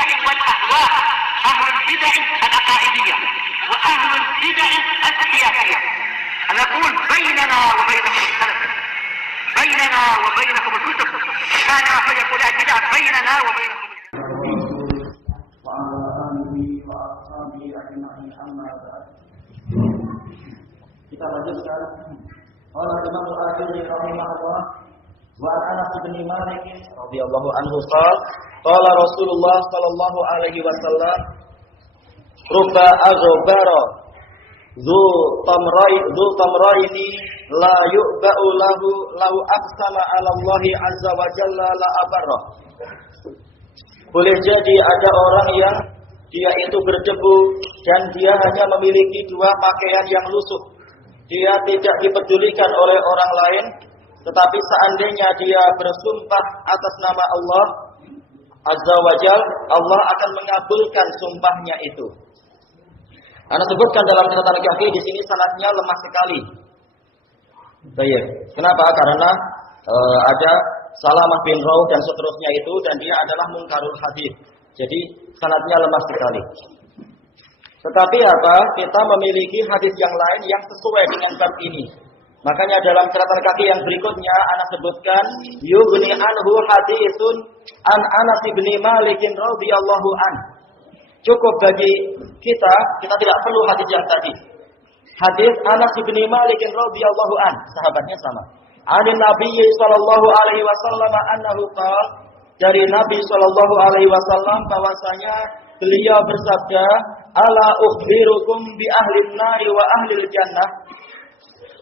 البدع والأهواء، أهل البدع العقائدية وأهل البدع السياسية. نقول بيننا وبينكم السلف، بيننا وبينكم الكتب، كان فيقول البدع بيننا وبينكم. وعلى آله وأصحابه أجمعين أما بعد. Kita lanjutkan. Qala Imam Al-Ajuri rahimahullah wa Anas bin Malik radhiyallahu anhu qala Rasulullah sallallahu alaihi wasallam rubba aghbara dzu tamraini la yu'ba'u lahu aqsama 'ala Allah azza wa jalla la abarra. Boleh jadi ada orang yang dia itu berdebu dan dia hanya memiliki dua pakaian yang lusuh. Dia tidak dipedulikan oleh orang lain, tetapi seandainya dia bersumpah atas nama Allah Azza wa Jalla, Allah akan mengabulkan sumpahnya itu. Anda sebutkan dalam catatan kaki di sini sanadnya lemah sekali. Baik. Kenapa? Karena ada Salamah bin Rauh dan seterusnya itu, dan dia adalah munkarul hadis. Jadi sanadnya lemah sekali. Tetapi apa? Kita memiliki hadis yang lain yang sesuai dengan bab ini. Makanya dalam catatan kaki yang berikutnya Ana sebutkan yughni anhu hadisun an Anas bin Malik radhiyallahu an. Cukup bagi kita tidak perlu hadis yang tadi. Hadis Anas bin Malik radhiyallahu an, sahabatnya sama. Ani Nabi sallallahu alaihi wasallam annahu qala, dari Nabi sallallahu alaihi wasallam bahwasanya beliau bersabda, ala ukhbirukum bi ahli nari wa ahli jannah.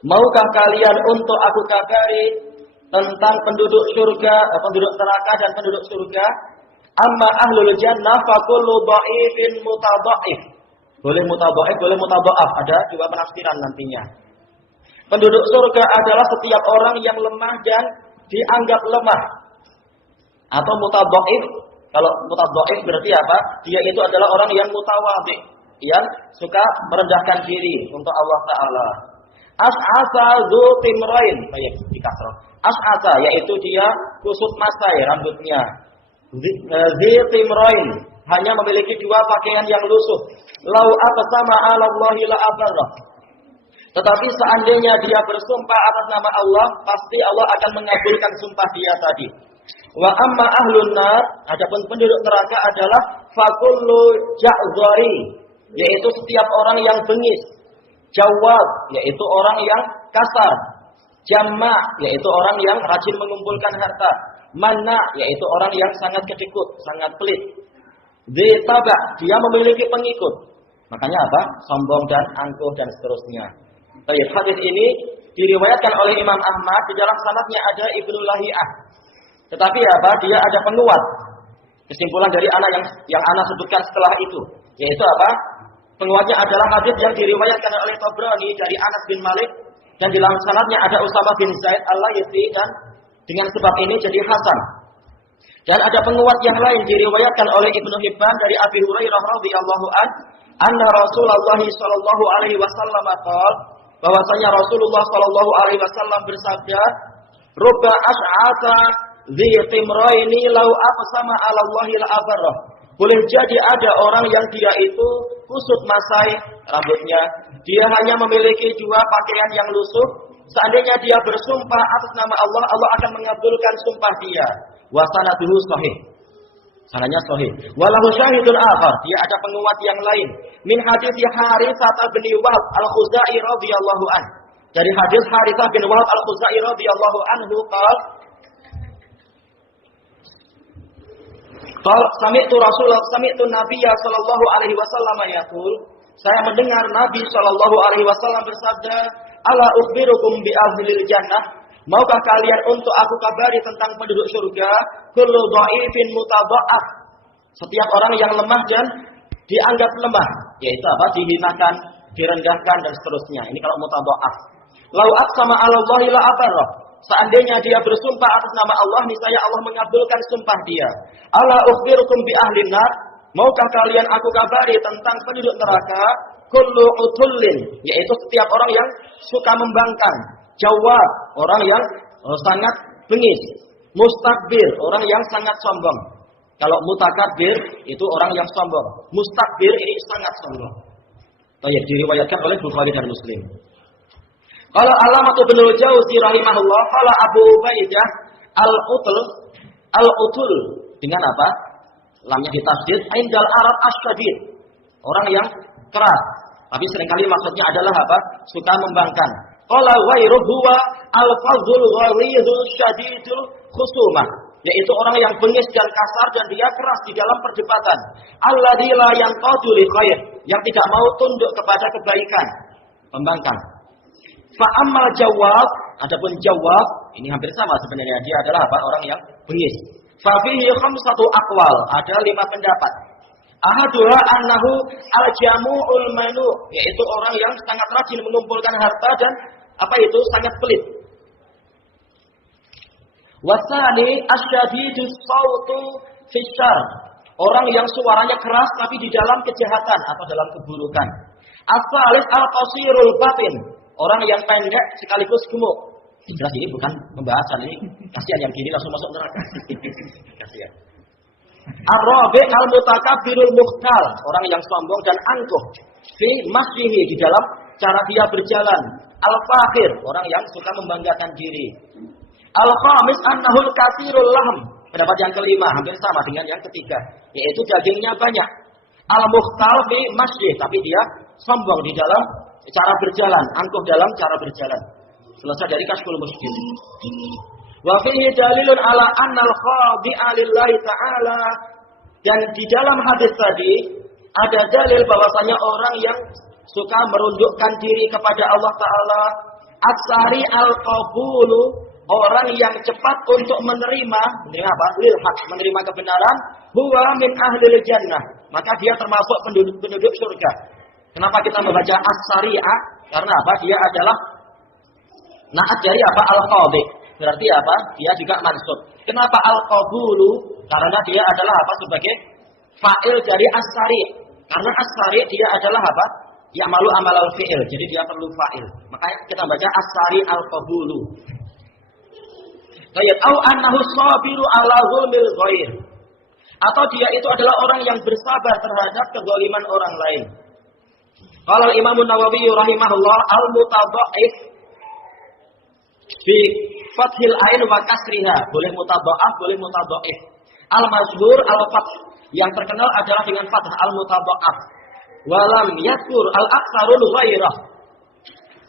Maukah kalian untuk aku kabari tentang penduduk surga, penduduk neraka dan penduduk surga? Amma ahlul jannah fa kullu dha'ifin mutadha'if. Boleh mutadha'if, boleh mutadha'af, ada dua penafsiran nantinya. Penduduk surga adalah setiap orang yang lemah dan dianggap lemah. Atau mutadha'if, kalau mutadha'if berarti apa? Dia itu adalah orang yang mutawadhi, yang suka merendahkan diri untuk Allah Ta'ala. As'asa dzu timrain, baik dikasrah. As'asa yaitu dia kusut masai rambutnya. Dzi timrain hanya memiliki dua pakaian yang lusuh. Lau aqsama 'ala Allahi la abarra. Tetapi seandainya dia bersumpah atas nama Allah, pasti Allah akan mengabulkan sumpah dia tadi. Wa amma ahlun nar, adapun penduduk neraka adalah fakullu ja'zari, yaitu setiap orang yang bengis. Jawab, yaitu orang yang kasar. Jamma, yaitu orang yang rajin mengumpulkan harta. Manna, yaitu orang yang sangat kedekut, sangat pelit. Ditaba, dia memiliki pengikut. Makanya apa? Sombong dan angkuh dan seterusnya. Baik, hadis ini diriwayatkan oleh Imam Ahmad, di dalam sanadnya ada Ibnu Lahiyah. Tetapi apa? Dia ada penguat. Kesimpulan dari anak yang anak sebutkan setelah itu, yaitu apa? Penguatnya adalah hadis yang diriwayatkan oleh Tabrani dari Anas bin Malik, dan di dalam sanadnya ada Usamah bin Zaid al-Laythi, dan dengan sebab ini jadi hasan. Dan ada penguat yang lain diriwayatkan oleh Ibnu Hibban dari Abi Hurairah radhiyallahu an, anna Rasulullah sallallahu alaihi wasallam qala, bahwasanya Rasulullah sallallahu alaihi wasallam bersabda, rubba as'ata dzi timraini law aqsama 'ala Allahi la abarra. Boleh jadi ada orang yang dia itu kusut masai rambutnya, dia hanya memiliki dua pakaian yang lusuh. Seandainya dia bersumpah atas nama Allah, Allah akan mengabulkan sumpah dia. Wa sanaduhu sahih. Sanadnya sahih. Walahu syahidun akhar, dia ada penguat yang lain. Min hadits Haritsah bin Wahab al-Khuzai radhiyallahu an. Dari hadis Haritsah bin Wahab al-Khuzai radhiyallahu anhu qala sami'tu Nabiyya sallallahu alaihi wasallam yaqul, saya mendengar Nabi sallallahu alaihi wasallam bersabda, ala ukhbirukum bi ahlil jannah, maukah kalian untuk aku kabari tentang penduduk surga? Kullu dha'ifin mutadha'af, setiap orang yang lemah dan dianggap lemah, yaitu apa? Dihinakan, direndahkan dan seterusnya. Ini kalau mutadha'af. Lau aqsama 'ala Allahi la abarra, seandainya dia bersumpah atas nama Allah, niscaya Allah mengabulkan sumpah dia. Ala ukhbirukum bi ahlin nar, maukah kalian aku kabari tentang penduduk neraka? Kullu utullin, yaitu setiap orang yang suka membangkang. Jawab, orang yang sangat bengis. Mustakbir, orang yang sangat sombong. Kalau mutakabbir itu orang yang sombong. Mustakbir ini sangat sombong. Baik, diriwayatkan oleh Bukhari dan Muslim. Kalau Allamah Ibnul Jauzi rahimahullah, kalau Abu Ubaidah al-utul dengan apa? Lamnya ditasydid, indal Arab asyadid. Orang yang keras. Tapi seringkali maksudnya adalah apa? Suka membangkang. Qala ghairuhu huwa al-fadhul ghalidhul syadidul khusumah. Yaitu orang yang bengis dan kasar dan dia keras di dalam perdebatan. Alladzi la yanqadu li khair, yang tidak mau tunduk kepada kebaikan. Pembangkang. Fa ammal jawab, adapun jawab ini hampir sama sebenarnya, dia adalah apa? Orang yang bengis. Fa fihi khamsatu aqwal, ada 5 pendapat. Ahaduha annahu al-jamu'ul manu, yaitu orang yang sangat rajin mengumpulkan harta dan apa itu sangat pelit. Wasani asyadidus sautu fisyar, orang yang suaranya keras tapi di dalam kejahatan atau dalam keburukan. As-salis al-qasirul batin, orang yang pendek sekaligus gemuk. Jelas ini bukan pembahasan ini, kasihan yang gini langsung masuk neraka. Kasihan. Ar-rabi al-mutakabbirul mukhtal, orang yang sombong dan angkuh. Fi masyihi, di dalam cara dia berjalan. Al-fakhir, orang yang suka membanggakan diri. Al-khamis annahul katsirul lahm, pendapat yang kelima hampir sama dengan yang ketiga, yaitu dagingnya banyak. Al-mukhtal fi masjid, tapi dia sombong di dalam cara berjalan, angkuh dalam cara berjalan. Selesai dari Kashful Mushkil. Wa fihi dalilun ala annal khadi'a lillahi ta'ala, dan di dalam hadis tadi ada dalil bahwasanya orang yang suka merundukkan diri kepada Allah Ta'ala, atsari al-qabulu, orang yang cepat untuk menerima apa? Lil haq, menerima kebenaran, huwa min ahlil jannah, maka dia termasuk penduduk surga. Kenapa kita membaca as-sari'ah? Karena apa? Dia adalah naat dari apa? Al-qadhi. Berarti apa? Dia juga mansub. Kenapa al-qabulu? Karena dia adalah apa? Sebagai fa'il dari as-sari'. Karena as-sari' dia adalah apa? Ya'malu amalal fi'il. Jadi dia perlu fa'il. Makanya kita baca as-sari' al-qabulu. Au annahu sabiru ala zulmil ghair, atau dia itu adalah orang yang bersabar terhadap kezaliman orang lain. Qala Imam Nawawi rahimahullah, al-mutadhaif bi fathil ain wa kasriha, boleh mutadhaaf, boleh mutadhaif. Al-masyhur al-fath, yang terkenal adalah dengan fathah al-mutadhaaf. Walam yakur al-aktsarul ghairah,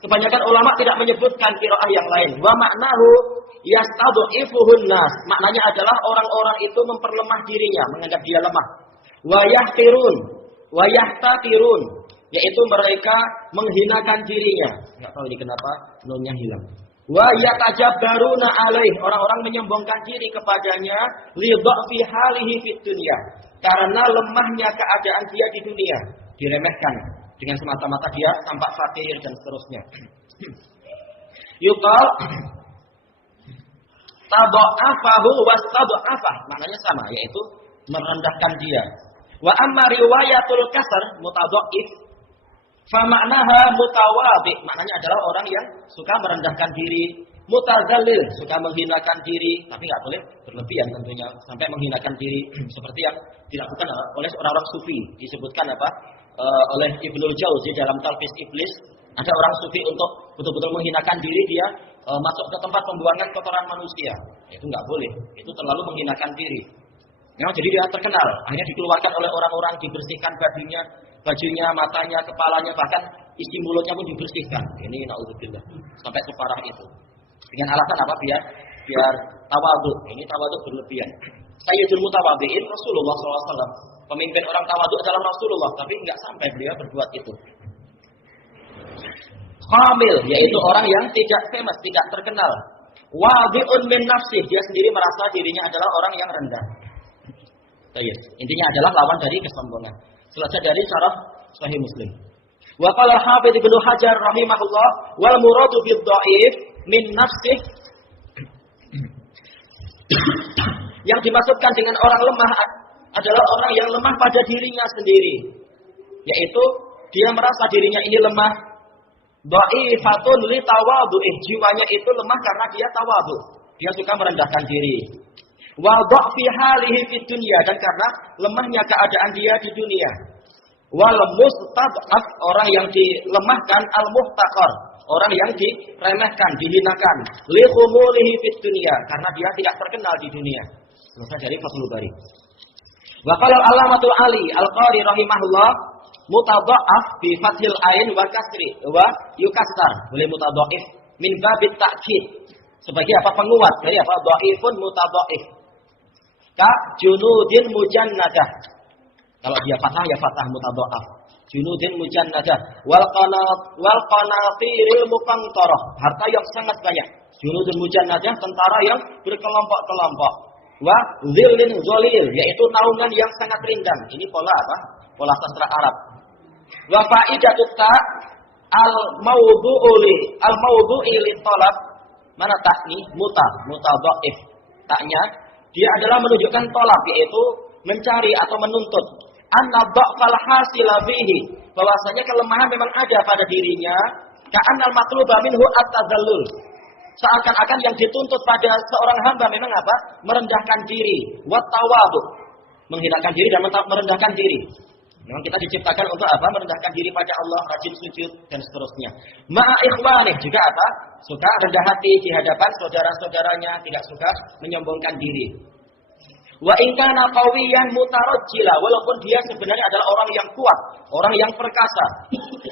kebanyakan ulama tidak menyebutkan qiraah yang lain. Wa maknahu yastadhifuhun nas, maknanya adalah orang-orang itu memperlemah dirinya, menganggap dia lemah. Wa yahtirun, wa yahtatirun, yaitu mereka menghinakan dirinya. Enggak tahu ini kenapa nunnya hilang. Wa yatajabbaruna alaih, orang-orang menyombongkan diri kepadanya, li dha'fi halihi fid dunya, karena lemahnya keadaan dia di dunia, diremehkan dengan semata-mata dia tampak fakir dan seterusnya. Yuqal tadha'afahu wastadha'afah, maknanya sama, yaitu merendahkan dia. Wa amma riwayatul kasar mutadha'if, fa maknaha mutawadhi, maknanya adalah orang yang suka merendahkan diri. Mutazallil, suka menghinakan diri, tapi enggak boleh berlebihan tentunya sampai menghinakan diri seperti yang dilakukan oleh orang-orang sufi. Disebutkan apa? Oleh Ibnul Jauzi dalam Talbis Iblis, ada orang sufi untuk betul-betul menghinakan diri, dia masuk ke tempat pembuangan kotoran manusia. Itu enggak boleh, itu terlalu menghinakan diri. Ya, jadi dia terkenal, akhirnya dikeluarkan oleh orang-orang, dibersihkan bajunya, matanya, kepalanya, bahkan isi mulutnya pun dibersihkan. Ini naudzubillah, sampai separah itu. Dengan alasan apa? Biar tawadhu. Ini tawadhu berlebihan. Sayyidul mutawadhi'in Rasulullah SAW. Pemimpin orang tawadhu adalah Rasulullah, tapi enggak sampai beliau berbuat itu. Khamil, yaitu orang yang tidak famous, tidak terkenal. Wadhi'un min nafsih, dia sendiri merasa dirinya adalah orang yang rendah. Intinya adalah lawan dari kesombongan. Selesai dari syarah Sahih Muslim. Wa qala Hafidz Ibnu Hajar rahimahullah, wal muradu bid dhaif min nafsih, yang dimaksudkan dengan orang lemah adalah orang yang lemah pada dirinya sendiri, yaitu dia merasa dirinya ini lemah. Dhaifatun li tawadhu'ih, jiwanya itu lemah karena dia tawadhu, dia suka merendahkan diri. wa dha'fi halihi fid dunya, dan karena lemahnya keadaan dia di dunia. Wal mustad'af, orang yang dilemahkan, al muhtaqar, orang yang diremehkan, dihinakan, li khumulihi fid dunya, karena dia tidak terkenal di dunia. Selesai dari Fathul Bari. Wa qala al-Alamatul Ali Al-Qari rahimahullah, mutadha'af bi fathil ain wa kasri wa yukassar, boleh mutadha'if min babit ta'kid, sebagai apa, penguat dari apa, dhaifun mutadha'if. Ka junudin mujannadah, kalau dia fathah ya fathah mutadha'af. Junudin mujannadah wal qanatiril muqantarah, harta yang sangat banyak. Junudun mujannadah, tentara yang berkelompok-kelompok. Wa dhillin zalil, yaitu naungan yang sangat rindang. Ini pola apa? Pola sastra Arab. Wa faidatut ta al-mawdu'i li talab, mana tak nih? Mutadhaif. Taknya dia adalah menunjukkan talab, yaitu mencari atau menuntut. Anna dha'fal hasila fihi, bahwasanya kelemahan memang ada pada dirinya. Ka'annal matluba minhu at-tadallul, seakan-akan yang dituntut pada seorang hamba memang apa? Merendahkan diri, wa tawadhu, menghinakan diri dan merendahkan diri. Memang kita diciptakan untuk apa? Merendahkan diri pada Allah, rajin sujud dan seterusnya. Ma'a ikhwanih, juga apa? Suka rendah hati di hadapan saudara-saudaranya, tidak suka menyombongkan diri. Wa in kana qawiyan mutarajjila, walaupun dia sebenarnya adalah orang yang kuat, orang yang perkasa.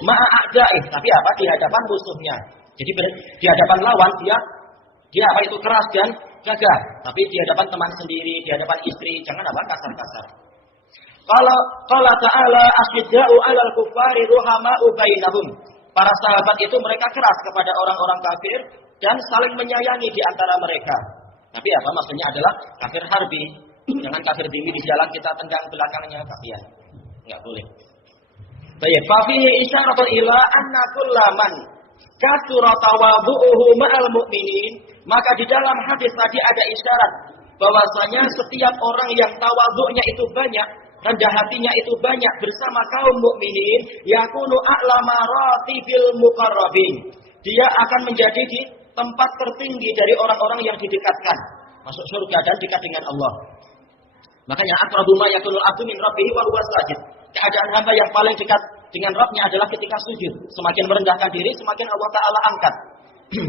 Ma'a a'daih, tapi apa? Di hadapan musuhnya. Jadi di hadapan lawan dia apa, itu keras dan gagah, tapi di hadapan teman sendiri, di hadapan istri jangan apa, kasar-kasar. Kalau qala ta'ala asyidda'u 'alal kuffari ruhama'u bainahum. Para sahabat itu mereka keras kepada orang-orang kafir dan saling menyayangi di antara mereka. Tapi apa maksudnya adalah kafir harbi. Jangan kafir dimi di jalan kita tendang belakangnya, kasihan. Enggak boleh. Baik, fa fihi isyaratun ila anna kullaman kasura tawadhu'uhu ma'al mu'minin, maka di dalam hadis tadi ada isyarat bahwasanya setiap orang yang tawadhu'nya itu banyak, rendah hatinya itu banyak bersama kaum mukminin, yakunu a'lama ratibil muqarrabin, dia akan menjadi di tempat tertinggi dari orang-orang yang didekatkan masuk surga dan dekat dengan Allah. Makanya aqrabu ma yakunul abdu min rabbih wa huwa sajid, keadaan hamba yang paling dekat dengan Rabbnya adalah ketika sujud. Semakin merendahkan diri, semakin Allah Ta'ala angkat.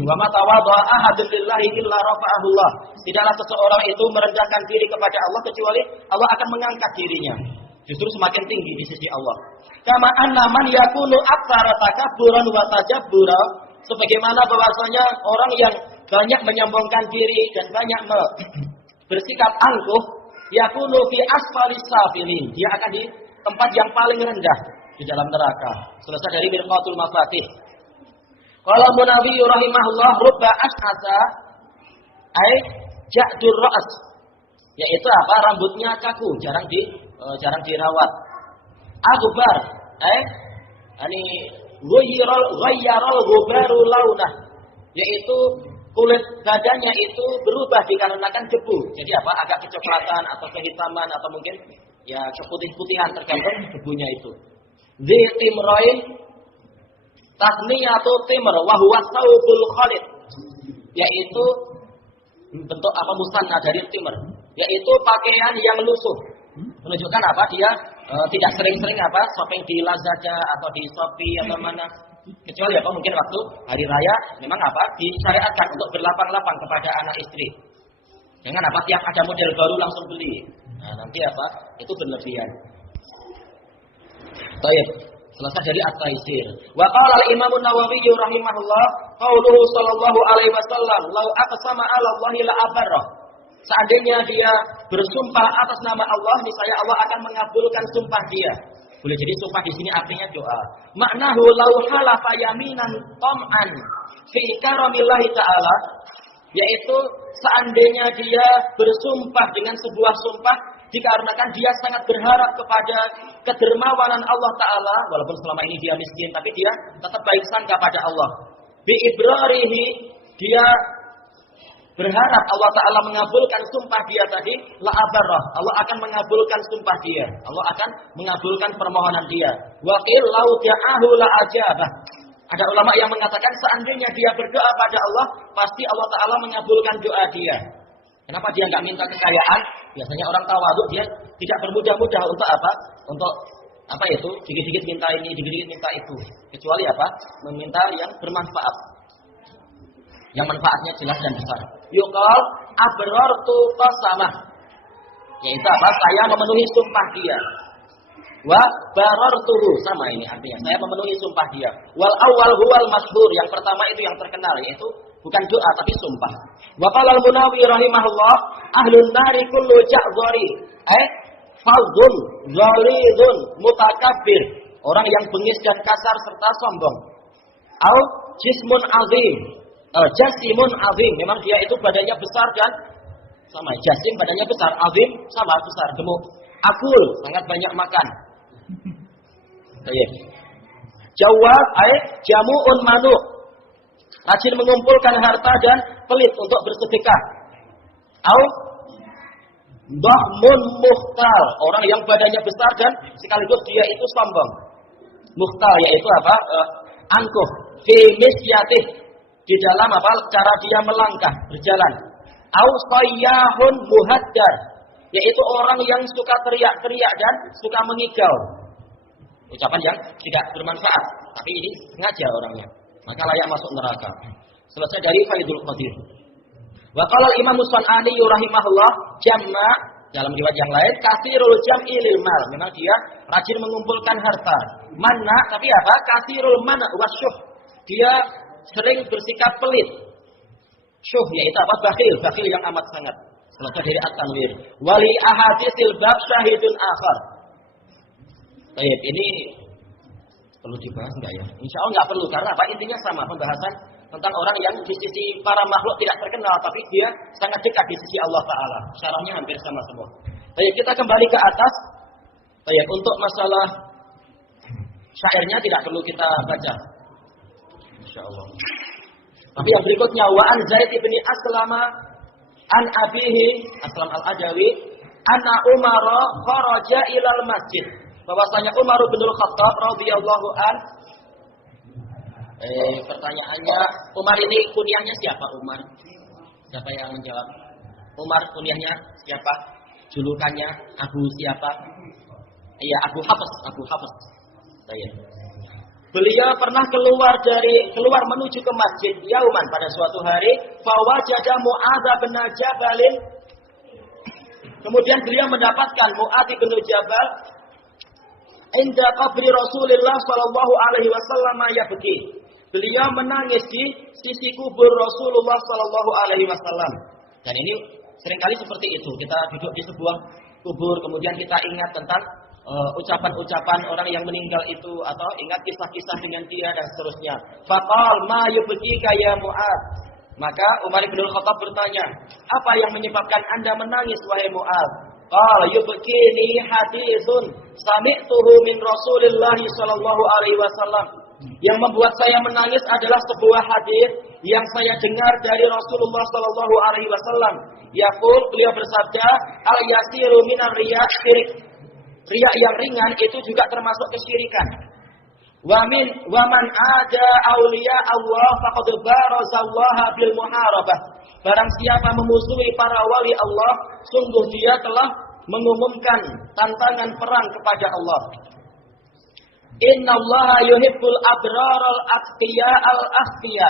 Wa ma tawadha'a ahadun lillahi illa rafa'ahullah. Tidaklah seseorang itu merendahkan diri kepada Allah kecuali Allah akan mengangkat dirinya. Justru semakin tinggi di sisi Allah. Kama anna man yakunu aktsara takabburan wa tajabbura, sebagaimana bahwasanya orang yang banyak menyombongkan diri dan banyak bersikap angkuh, yakunu fi asfalis safilin, dia akan di tempat yang paling rendah di dalam neraka. Selesai dari Mirqatul Mafatih. Qala Munawi rahimahullah, rubba ash'asa ay ja'dur ra's, yaitu apa? Rambutnya kaku, jarang dirawat. Aghbar ay ani ghayyarul ghubaru launah, yaitu kulit badannya itu berubah dikarenakan debu. Jadi apa? Agak kecoklatan atau kehitaman atau mungkin ya keputih-putihan, tergantung debunya itu. Dzi timrain tasniyatu timr wa huwa saubul khalid, yaitu bentuk apa, musanna dari timr, yaitu pakaian yang lusuh. Menunjukkan apa? Dia tidak sering-sering apa shopping di Lazada atau di Shopee atau mana. Kecuali apa, mungkin waktu hari raya memang apa disyariatkan untuk berlapang-lapang kepada anak istri. Jangan apa tiap ada model baru langsung beli. Nah, nanti apa? Itu berlebihan. Baik, selesai dari at-taisir. Wa qala al-Imam an-Nawawi rahimahullah, qauluhu sallallahu alaihi wasallam, "Lau aqsama 'ala Allahi la abarra." Seandainya dia bersumpah atas nama Allah, niscaya Allah akan mengabulkan sumpah dia. Boleh jadi sumpah di sini artinya doa. Maknahu lau halafa yaminan tam'an fi karamillahi ta'ala, yaitu seandainya dia bersumpah dengan sebuah sumpah dikarenakan dia sangat berharap kepada kedermawanan Allah Ta'ala, walaupun selama ini dia miskin, tapi dia tetap baik sangka pada Allah. Bi ibrarihi, dia berharap Allah Ta'ala mengabulkan sumpah dia tadi, la abarrah, Allah akan mengabulkan sumpah dia, Allah akan mengabulkan permohonan dia. Wa qil lau ja'ahu la ajabah. Ada ulama yang mengatakan seandainya dia berdoa pada Allah, pasti Allah Ta'ala mengabulkan doa dia. Kenapa dia nggak minta kekayaan? Biasanya orang tawadhu dia tidak bermudah-mudah untuk apa? Untuk apa itu? Dikit-dikit minta ini, dikit-dikit minta itu. Kecuali apa? Meminta yang bermanfaat. Yang manfaatnya jelas dan besar. Yuqal abrartu qasamah. Yaitu apa? Saya memenuhi sumpah dia. Wa barartuhu, sama ini artinya. Saya memenuhi sumpah dia. Wal awwal huwal masyhur. Yang pertama itu yang terkenal, yaitu bukan doa tapi sumpah. Wa qala al-Munawi rahimahullah, ahlun nari kullu ja'dhari. Fadhun, zalidun, mutakabbir. Orang yang bengis dan kasar serta sombong. Au jismun azim. Jasimun azim. Memang dia itu badannya besar dan sama. Jasim badannya besar, azim sama besar, gemuk. Akul, sangat banyak makan. Baik. Jawab jamu'un manu. Rajin mengumpulkan harta dan pelit untuk bersedekah. Au bahmun muhtal, orang yang badannya besar dan sekaligus dia itu sombong. Muhtal yaitu apa? Angkuh. Fi misyatih, di dalam apa? Cara dia melangkah, berjalan. Au sayyahun muhaddar, yaitu orang yang suka teriak-teriak dan suka mengigau. Ucapan yang tidak bermanfaat, tapi ini sengaja orangnya. Maka layak masuk neraka. Selesai dari Faidul Qadir. Wa qala Imam Mus'ani rahimahullah, jamma, dalam riwayat yang lain kasirul jam'i lil mal. Memang dia rajin mengumpulkan harta. Mana, tapi apa? Kasirul mana wasyuh. Dia sering bersikap pelit. Syuh yaitu apa? Bakhil yang amat sangat. Selesai dari At-Tanwir. Wali ahadisil bab syahidun akhar. Baik, ini perlu dibahas enggak ya? Insya Allah enggak perlu, karena apa? Intinya sama, pembahasan tentang orang yang di sisi para makhluk tidak terkenal, tapi dia sangat dekat di sisi Allah Ta'ala. Syarahnya hampir sama semua. Baik, kita kembali ke atas. Baik, untuk masalah syairnya tidak perlu kita baca. Insya Allah. Tapi yang berikutnya, wa an Zaid bin Aslama an abihi Aslam al-Adawi anna Umar kharaja ilal masjid. Bahwasanya Umar bin Al-Khattab radhiyallahu an. Pertanyaannya, Umar ini kunyahnya siapa Umar? Siapa yang menjawab? Umar kunyahnya siapa? Julukannya Abu siapa? Iya, Abu Hafs. Baik. Beliau pernah keluar menuju ke masjid yauman pada suatu hari, fawajada Mu'adz bin Jabal. Kemudian beliau mendapatkan Mu'adz bin Jabal inda qabri Rasulullah sallallahu alaihi wasallam yabki. Beliau menangis di sisi kubur Rasulullah sallallahu alaihi wasallam. Dan ini seringkali seperti itu. Kita duduk di sebuah kubur, kemudian kita ingat tentang ucapan-ucapan orang yang meninggal itu, atau ingat kisah-kisah dengan dia dan seterusnya. Faqal ma yubkika ya Mu'adz. Maka Umar bin Khattab bertanya, apa yang menyebabkan Anda menangis wahai Mu'adz? Qala yubkini haditsun sami'tuhu min Rasulillah sallallahu alaihi wasallam. Yang membuat saya menangis adalah sebuah hadis yang saya dengar dari Rasulullah sallallahu alaihi wasallam. Yaqul, beliau bersabda, al yasiru minar riya syirik. Riya yang ringan itu juga termasuk kesyirikan. Wa man ada auliya Allah faqad barazallaha bil muharabah. Barang siapa memusuhi para wali Allah, sungguh dia telah mengumumkan tantangan perang kepada Allah. Innallaha yuhibbul abraral atqiya al akhfiya.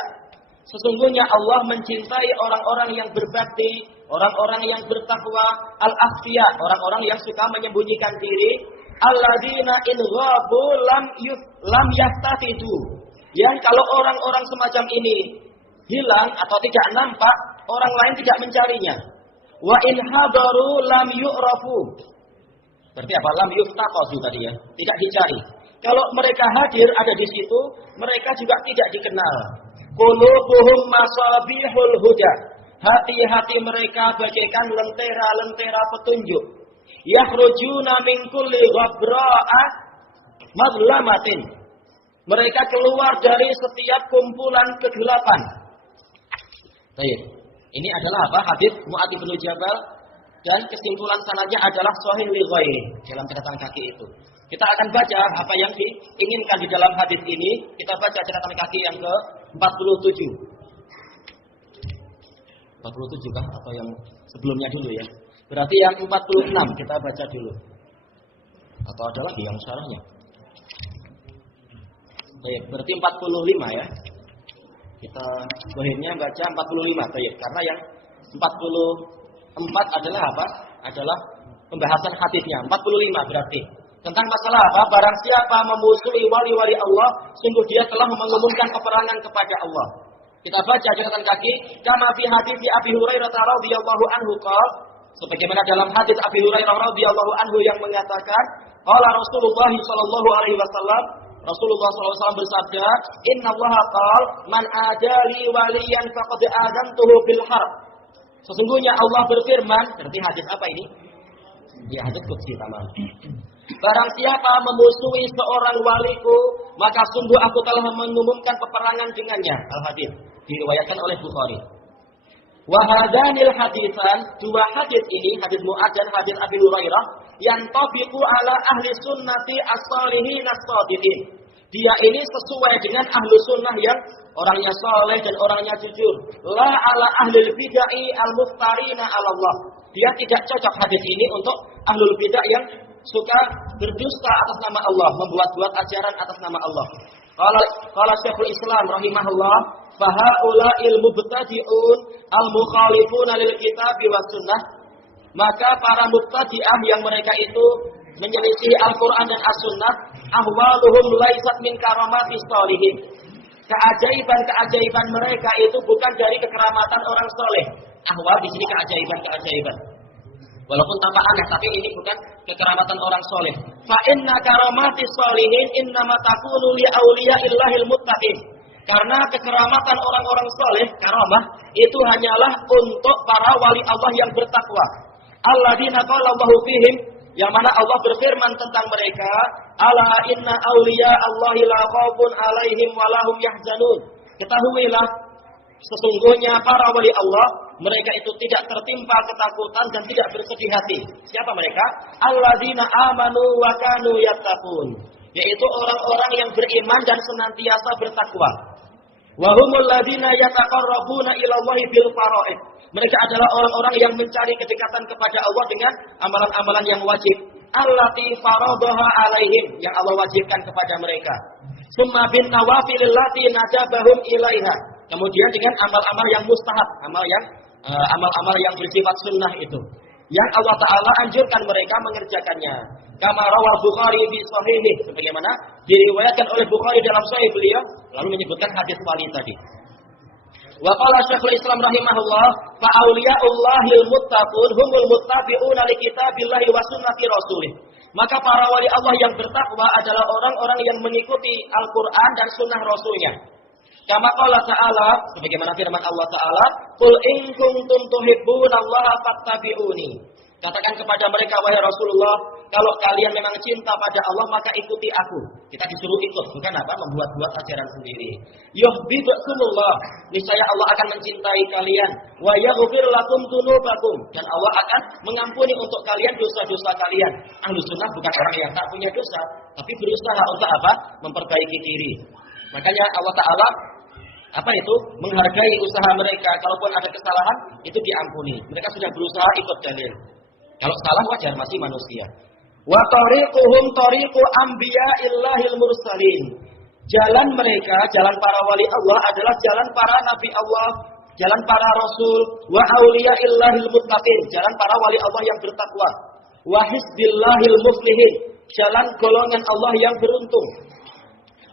Sesungguhnya Allah mencintai orang-orang yang berbakti, orang-orang yang bertakwa, al akhfiya, orang-orang yang suka menyembunyikan diri, alladzina in ghabu lam yaftafidu. Yang kalau orang-orang semacam ini hilang atau tidak nampak, orang lain tidak mencarinya. Wa in hadaru lam yu'rafu. Berarti apa? Lam yuftaqadu tadi ya, tidak dicari. Kalau mereka hadir ada di situ, mereka juga tidak dikenal. Qulubuhum masabihul huda. Hati-hati mereka bagaikan lentera-lentera petunjuk. Yakhrujuna min kulli ghabra'at madlamatin. Mereka keluar dari setiap kumpulan kegelapan. Baik. Ini adalah apa? Hadis Mu'adz bin Jabal, dan kesimpulan sanadnya adalah sahih li ghairi, dalam catatan kaki itu. Kita akan baca apa yang diinginkan di dalam hadis ini. Kita baca catatan kaki yang ke-47. 47 kah atau yang sebelumnya dulu ya? Berarti yang 46 kita baca dulu. Atau ada lagi yang syarahnya? Baik, berarti 45 ya. Kita akhirnya baca 45 baik. Karena yang 44 adalah apa? Adalah pembahasan hadisnya. 45 berarti tentang masalah apa? Barang siapa memusuhi wali-wali Allah, sungguh dia telah mengumumkan peperangan kepada Allah. Kita baca catatan kaki, kama fi hadis Abi Hurairah radhiyallahu anhu qala, sebagaimana dalam hadis Abi Hurairah radhiyallahu anhu yang mengatakan, qala Rasulullah sallallahu alaihi wasallam, Rasulullah sallallahu alaihi wasallam bersabda, "Innallaha qala man adali waliyan faqad adantuhu bil harb." Sesungguhnya Allah berfirman, berarti hadis apa ini? Ya, hadis qudsi tamam. Barang siapa memusuhi seorang waliku, maka sungguh aku telah mengumumkan peperangan dengannya. Al-hadis diriwayatkan oleh Bukhari. Wa hadanil hadisan, dua hadis ini, hadis Mu'adz dan hadis Abi Hurairah, yang tabiqu ala ahli sunnati as-salihin as-sadiqin. Dia ini sesuai dengan ahlu sunnah yang orangnya saleh dan orangnya jujur. La ala ahli bid'ah al-muftarina ala Allah. Dia tidak cocok hadis ini untuk ahlul bid'ah yang suka berdusta atas nama Allah, membuat-buat ajaran atas nama Allah. Qala Syekhul Islam rahimahullah, fa haula'il mubtadi'un al-mukhalifuna lil kitabi was sunnah. Maka para mubtadi'ah yang mereka itu menyelisih Al-Qur'an dan As-Sunnah, ahwaluhum laisat min karamati sholihin. Keajaiban-keajaiban mereka itu bukan dari kekeramatan orang soleh. Ahwal di sini keajaiban-keajaiban. Walaupun tampak aneh, tapi ini bukan kekeramatan orang soleh. Fa inna karamati sholihin innama takunu li auliya'illahil muttaqin. Karena kekeramatan orang-orang soleh, karamah, itu hanyalah untuk para wali Allah yang bertakwa. Alladzina qala Allahu fihim, yang mana Allah berfirman tentang mereka, ala inna auliya Allahi la khaufun alaihim wa lahum yahzanun. Ketahuilah, sesungguhnya para wali Allah, mereka itu tidak tertimpa ketakutan dan tidak bersedih hati. Siapa mereka? Alladzina amanu wa kanu yattaqun. Yaitu orang-orang yang beriman dan senantiasa bertakwa. Wa humul ladzina yataqarrabuna ila Allahi bil fara'id. Mereka adalah orang-orang yang mencari kedekatan kepada Allah dengan amalan-amalan yang wajib. Allati faradaha alaihim, yang Allah wajibkan kepada mereka. Summa bin nawafilil lati najabahum ilaiha. Kemudian dengan amal-amal yang mustahab, amal-amal yang bersifat sunnah itu, yang Allah Ta'ala anjurkan mereka mengerjakannya. Kama rawal Bukhari fi sahihih, sebagaimana diriwayatkan oleh Bukhari dalam sahih beliau, lalu menyebutkan hadis wali tadi. Wa qala Syekhul Islam rahimahullah, fa auliya'ullahil muttaqun humul muttabi'una li kitabillahi wa sunnati rasulih. Maka para wali Allah yang bertakwa adalah orang-orang yang mengikuti Al-Qur'an dan sunnah Rasulnya. Kama qala ta'ala, sebagaimana firman Allah Ta'ala, qul in kuntum tuhibbunallaha fattabi'uni. Katakan kepada mereka, wahai Rasulullah, kalau kalian memang cinta pada Allah, maka ikuti aku. Kita disuruh ikut, bukan apa? Membuat-buat ajaran sendiri. Yuhibbukumullah, niscaya Allah akan mencintai kalian. Wa yaghfir lakum dzunubakum, dan Allah akan mengampuni untuk kalian dosa-dosa kalian. Ahlu sunnah bukan orang yang tak punya dosa, tapi berusaha untuk apa? Memperbaiki diri. Makanya Allah Ta'ala menghargai usaha mereka. Kalaupun ada kesalahan, itu diampuni. Mereka sudah berusaha ikut dalil. Kalau salah wajar, masih manusia. Wa tariquhum tariqu anbiya'illahil mursalin. Jalan mereka, jalan para wali Allah adalah jalan para nabi Allah, jalan para rasul, wa auliya'illahil muttaqin, jalan para wali Allah yang bertakwa. Wa hizbillahil muflihin, jalan golongan Allah yang beruntung.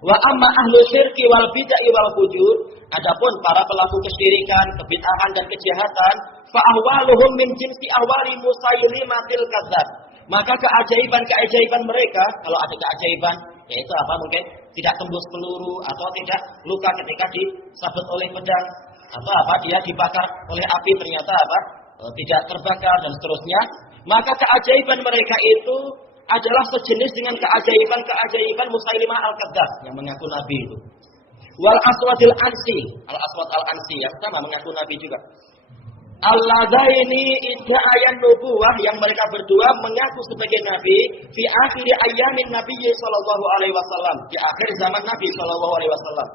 Wa amma ahlu syirki wal bid'ah wal fujur, adapun para pelaku kesyirikan, kebid'ahan dan kejahatan, fa ahwaluhum min jinsi ahwali Musailimatil kadzdzab. Maka keajaiban-keajaiban mereka, kalau ada keajaiban, yaitu apa? Mungkin tidak tembus peluru atau tidak luka ketika disabet oleh pedang, atau apa? Dia dibakar oleh api ternyata apa? Tidak terbakar dan seterusnya. Maka keajaiban mereka itu adalah sejenis dengan keajaiban-keajaiban Musailimah al-Kadzdzab yang mengaku nabi itu. Wal Aswadil Ansi, Al-Aswad Al-Ansi yang sama mengaku nabi juga. Alladzaini idda'ayan nubuwah, yang mereka berdua mengaku sebagai nabi fi akhir ayamin Nabi sallallahu alaihi wasallam, di akhir zaman Nabi sallallahu alaihi wasallam.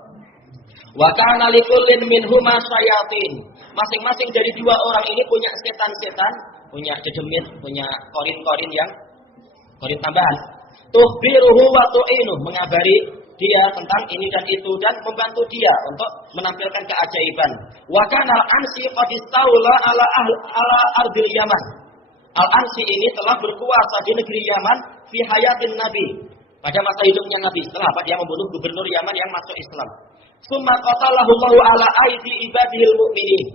Wa kana likullin minhuma syayatin. Masing-masing dari dua orang ini punya setan-setan, punya dedemit, punya korin-korin yang korin tambahan. Tuhbiruhu wa tu'inu, mengabari dia tentang ini dan itu dan membantu dia untuk menampilkan keajaiban. Wa kana al-ansi qad istawla ala ardil Yaman. Al-Ansi ini telah berkuasa di negeri Yaman fi hayatin Nabi. Pada masa hidupnya Nabi, setelah dia membunuh gubernur Yaman yang masuk Islam. Summa qatalahu Allahu ala aidi ibadihil mu'minin.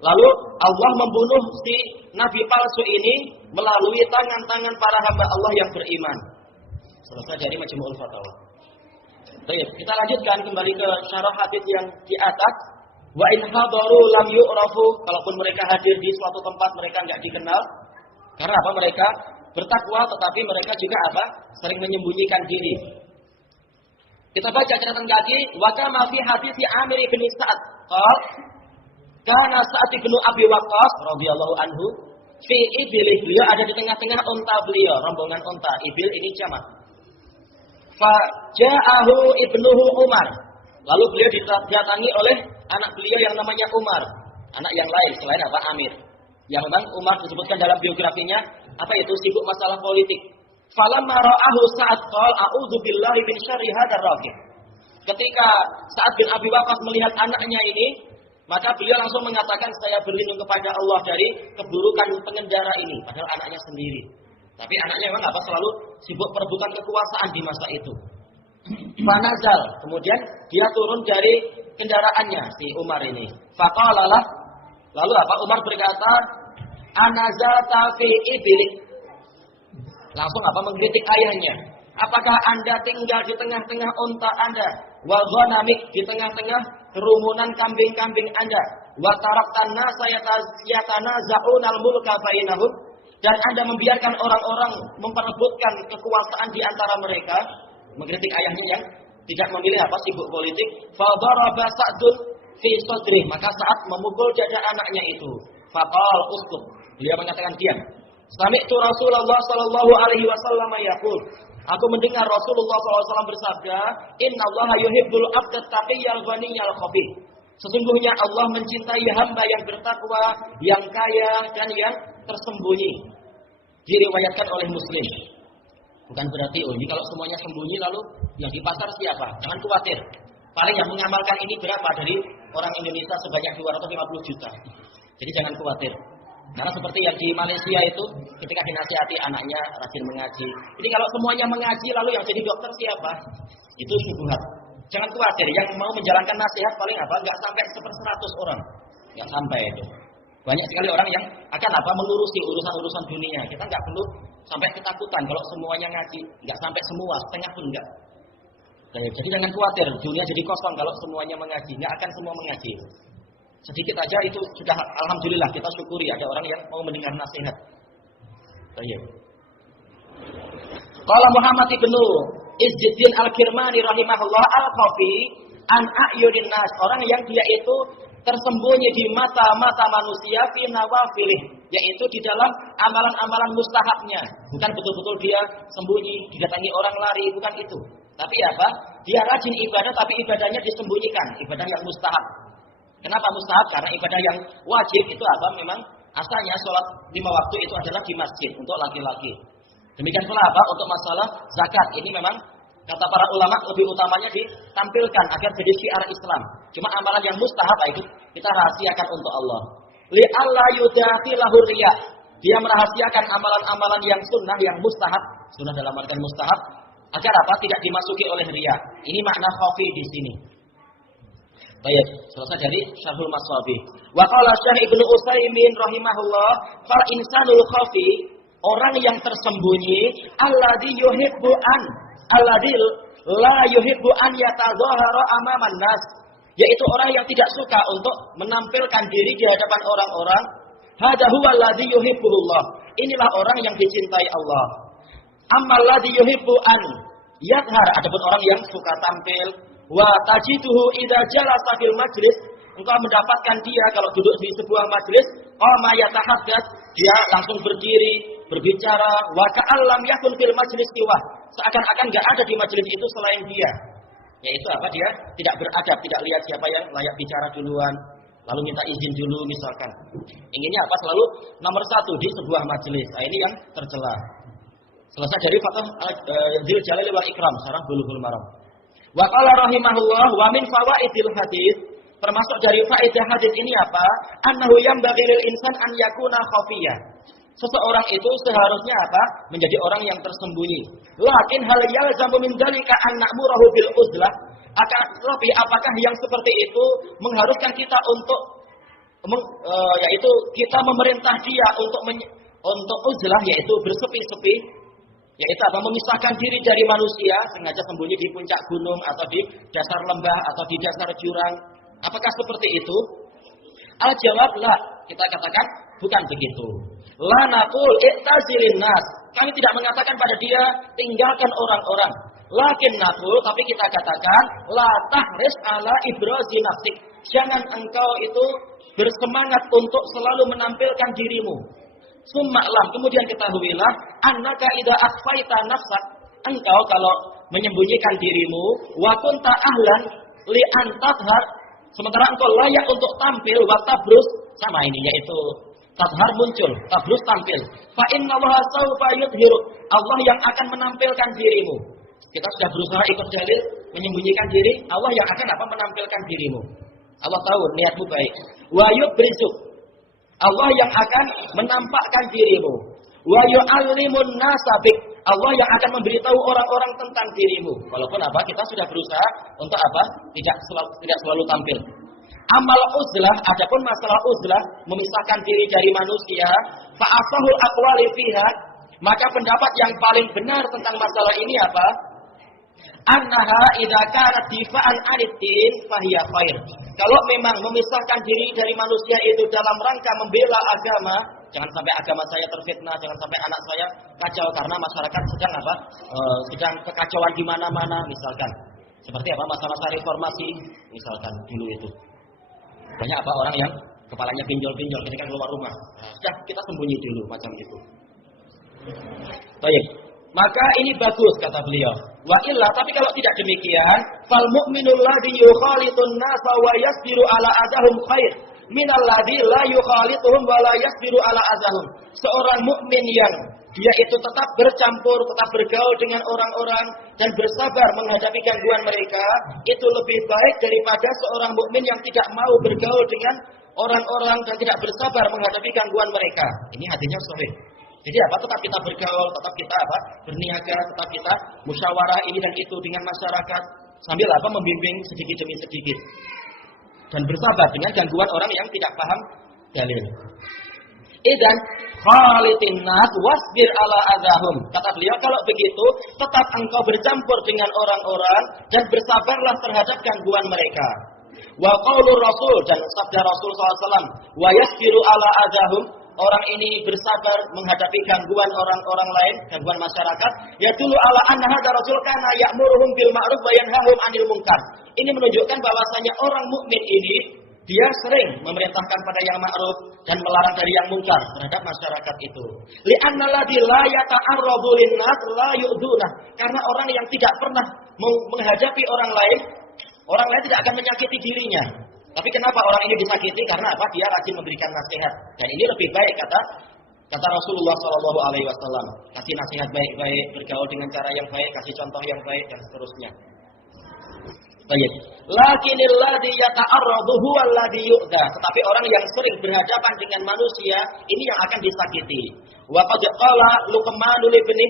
Lalu Allah membunuh si nabi palsu ini melalui tangan-tangan para hamba Allah yang beriman. Selesai dari Majmu'ul Fatawa. Baik, kita lanjutkan kembali ke syarah hadis yang di atas. Wa in hadaru lam yu'rafu, kalaupun mereka hadir di suatu tempat mereka enggak dikenal. Karena apa? Mereka bertakwa tetapi mereka juga apa? Sering menyembunyikan diri. Kita baca catatan kaki, wa kama fi hadis Amir bin Sa'ad. Kana Sa'ad bin Abi Waqqas radhiyallahu anhu fi ibilih, beliau ada di tengah-tengah unta beliau, rombongan unta. Ibil ini jamak. Fa ja'ahu ibnuhu Umar. Lalu beliau didatangi oleh anak beliau yang namanya Umar, anak yang lain selain apa? Amir. Yang memang Umar disebutkan dalam biografinya apa itu sibuk masalah politik. Falamma ra'ahu Sa'ad qala a'udzu billahi min syarri hadzal raqib. Ketika Sa'ad bin Abi Waqqas melihat anaknya ini, maka beliau langsung mengatakan saya berlindung kepada Allah dari keburukan pengendara ini, padahal anaknya sendiri. Tapi anaknya memang apa? Selalu sibuk perebutan kekuasaan di masa itu. Fanazal, kemudian dia turun dari kendaraannya si Umar ini. Faqala lah, lalu apa? Umar berkata, "Anazalta fi iblik." Langsung apa? Mengkritik ayahnya. Apakah Anda tinggal di tengah-tengah unta Anda? Wa ghanamik, di tengah-tengah kerumunan kambing-kambing Anda. Wa taraktan nasa yatanaza'unal mulka bainahum, dan Anda membiarkan orang-orang memperebutkan kekuasaan di antara mereka. Mengkritik ayahnya yang tidak memilih apa? Sibuk politik. Fa daraba Sa'dun fi sadri, maka saat memukul dada anaknya itu. Faqal uskut, dia mengatakan diam. Sami'tu Rasulullah sallallahu alaihi wasallam yaqul, aku mendengar Rasulullah sallallahu alaihi wasallam bersabda, "Innallaha yuhibbul 'abdat taqiyyal ghaniyal khafi." Sesungguhnya Allah mencintai hamba yang bertakwa, yang kaya dan yang tersembunyi. Diriwayatkan oleh Muslim. Bukan berarti ini kalau semuanya sembunyi lalu yang di pasar siapa? Jangan khawatir. Paling yang mengamalkan ini berapa dari orang Indonesia sebanyak 250 juta. Jadi jangan khawatir. Karena seperti yang di Malaysia itu ketika dinasihati anaknya rajin mengaji. Ini kalau semuanya mengaji lalu yang jadi dokter siapa? Itu syubhat. Jangan khawatir, yang mau menjalankan nasihat paling apa? Enggak sampai 1/100 orang. Enggak sampai itu. Banyak sekali orang yang akan apa? Mengurusi urusan-urusan dunia. Kita enggak perlu sampai ketakutan kalau semuanya ngaji. Enggak sampai semua, setengah pun enggak. Jadi jangan khawatir, dunia jadi kosong kalau semuanya mengaji. Enggak akan semua mengaji. Sedikit aja itu sudah alhamdulillah, kita syukuri ada orang yang mau mendengar nasihat. Baik. Qala Muhammad ibnu Izzuddin Al-Kirmani rahimahullah al-Khafi an a'yunin nas, orang yang dia itu tersembunyi di mata-mata manusia fi nawafilih, yaitu di dalam amalan-amalan mustahabnya. Bukan betul-betul dia sembunyi, didatangi orang lari, bukan itu. Tapi apa? Dia rajin ibadah tapi ibadahnya disembunyikan, ibadah yang mustahab. Kenapa mustahab? Karena ibadah yang wajib itu apa? Memang asalnya sholat 5 waktu itu adalah di masjid untuk laki-laki. Demikian pula apa? Untuk masalah zakat ini memang kata para ulama lebih utamanya ditampilkan agar jadi syiar Islam. Cuma amalan yang mustahab itu kita rahasiakan untuk Allah. Li alla yudafilahu riya. Dia merahasiakan amalan-amalan yang sunnah, yang mustahab, sunnah dalam artian mustahab, agar apa? Tidak dimasuki oleh riya. Ini makna khafi di sini. Baik, selesai dari Syarhul Masabih. Wa qala Syekh Ibnu Utsaimin rahimahullah, fal insanul khafi, orang yang tersembunyi, alladzi la yuhibbu an yatadzahara amaman nas, yaitu orang yang tidak suka untuk menampilkan diri di hadapan orang-orang. Hadza huwa alladzi yuhibbullah. Inilah orang yang dicintai Allah. Ammal ladzi yuhibbu an yadhhar, adapun orang yang suka tampil, wa tajiduhu idza jalasa fil majlis, engkau mendapatkan dia kalau duduk di sebuah majlis, qama yatahaddats, dia langsung berdiri, berbicara, wa ka'allam yakun fil majlis siwa, seakan-akan enggak ada di majlis itu selain dia. Yaitu apa? Dia tidak beradab, tidak lihat siapa yang layak bicara duluan, lalu minta izin dulu misalkan. Inginnya apa? Selalu nomor satu di sebuah majelis. Nah, ini yang tercela. Selesai dari Fathah Dzul Jalali wal Ikram, Syarah Bulughul Maram. Wa qala rahimahullah wa min fawaidil hadis, termasuk dari faedah hadis ini apa? Annahu yanbaghi lil insan an yakuna khafiyah. Seseorang itu seharusnya apa? Menjadi orang yang tersembunyi. Lakin hal yalzamu min dzalika an na'murahu bil uzlah. Tapi apakah yang seperti itu mengharuskan kita untuk yaitu kita memerintah dia untuk uzlah, yaitu bersepi-sepi, yaitu apa? Memisahkan diri dari manusia, sengaja sembunyi di puncak gunung atau di dasar lembah atau di dasar jurang. Apakah seperti itu? Al-jawab la. Kita katakan bukan begitu. La naqul i'tazilin nas. Kami tidak mengatakan pada dia tinggalkan orang-orang. Lakin naqul, tapi kita katakan la tahris ala ibrazi nafsik. Jangan engkau itu bersemangat untuk selalu menampilkan dirimu. Summa'lam, kemudian ketahuilah annaka idza akhfaita nafsak, engkau kalau menyembunyikan dirimu wa kunta ahlan li an tadhhar, sementara engkau layak untuk tampil, wa tabrus, sama ini yaitu tadhhar muncul, tabrus tampil. Fa innallaha sawfa yudhiru, Allah yang akan menampilkan dirimu. Kita sudah berusaha ikut dalil menyembunyikan diri, Allah yang akan apa? Menampilkan dirimu. Allah tahu niatmu baik. Wa yubrizu, Allah yang akan menampakkan dirimu. Wa yu'allimun nasabik, Allah yang akan memberitahu orang-orang tentang dirimu. Walaupun apa? Kita sudah berusaha untuk apa? Tidak selalu tampil. Amal uzlah, adapun masalah uzlah, memisahkan diri dari manusia, fa asahul aqwali fiha, maka pendapat yang paling benar tentang masalah ini apa? Annaha idza kanat difa'an 'anid-din fahiya khair. Kalau memang memisahkan diri dari manusia itu dalam rangka membela agama, jangan sampai agama saya terfitnah, jangan sampai anak saya kacau karena masyarakat sedang apa? Sedang kekacauan di mana-mana misalkan. Seperti apa? Masa-masa reformasi misalkan dulu itu. Banyak apa? Orang yang kepalanya pinjol-pinjol ketika keluar rumah. Sudah kita sembunyi dulu macam itu. Baik. Maka ini bagus kata beliau. Wa illa, tapi kalau tidak demikian, fal mu'minul ladzi yukhalitun nasa wa yasbiru ala adahum khair minal ladzi la yukhalituhum wa la yasbiru ala adahum. Seorang mukmin yang dia itu tetap bercampur, tetap bergaul dengan orang-orang dan bersabar menghadapi gangguan mereka, itu lebih baik daripada seorang mukmin yang tidak mau bergaul dengan orang-orang dan tidak bersabar menghadapi gangguan mereka. Ini hadisnya sahih. Jadi apa? Tetap kita bergaul, tetap kita apa? Berniaga, tetap kita musyawarah ini dan itu dengan masyarakat sambil apa? Membimbing sedikit demi sedikit dan bersabar dengan gangguan orang yang tidak paham dalil. Idan khalitin nas wasbir ala adahum. Kata beliau, kalau begitu tetap engkau bercampur dengan orang-orang dan bersabarlah terhadap gangguan mereka. Wa qaulur rasul, dan sabda Rasul SAW, wa yasbiru ala adahum. Orang ini bersabar menghadapi gangguan orang-orang lain, gangguan masyarakat. Ya dulu ala anna hadza rasul kana ya'muruhum bil ma'ruf wa yanhahum 'anil munkar. Ini menunjukkan bahwasanya orang mukmin ini dia sering memerintahkan pada yang ma'ruf dan melarang dari yang munkar terhadap masyarakat itu. Li'anna alladzi la yata'arradu lin-nas la yu'duna. Karena orang yang tidak pernah menghadapi orang lain tidak akan menyakiti dirinya. Tapi kenapa orang ini disakiti? Karena apa? Dia rajin memberikan nasihat. Dan ini lebih baik kata Rasulullah SAW. Kasih nasihat baik-baik, bergaul dengan cara yang baik, kasih contoh yang baik dan seterusnya. Baik. Lakinil ladzi yata'arradu huwal ladzi yu'dha. Tetapi orang yang sering berhadapan dengan manusia, ini yang akan disakiti. Wa qad qala Luqmanul ibni,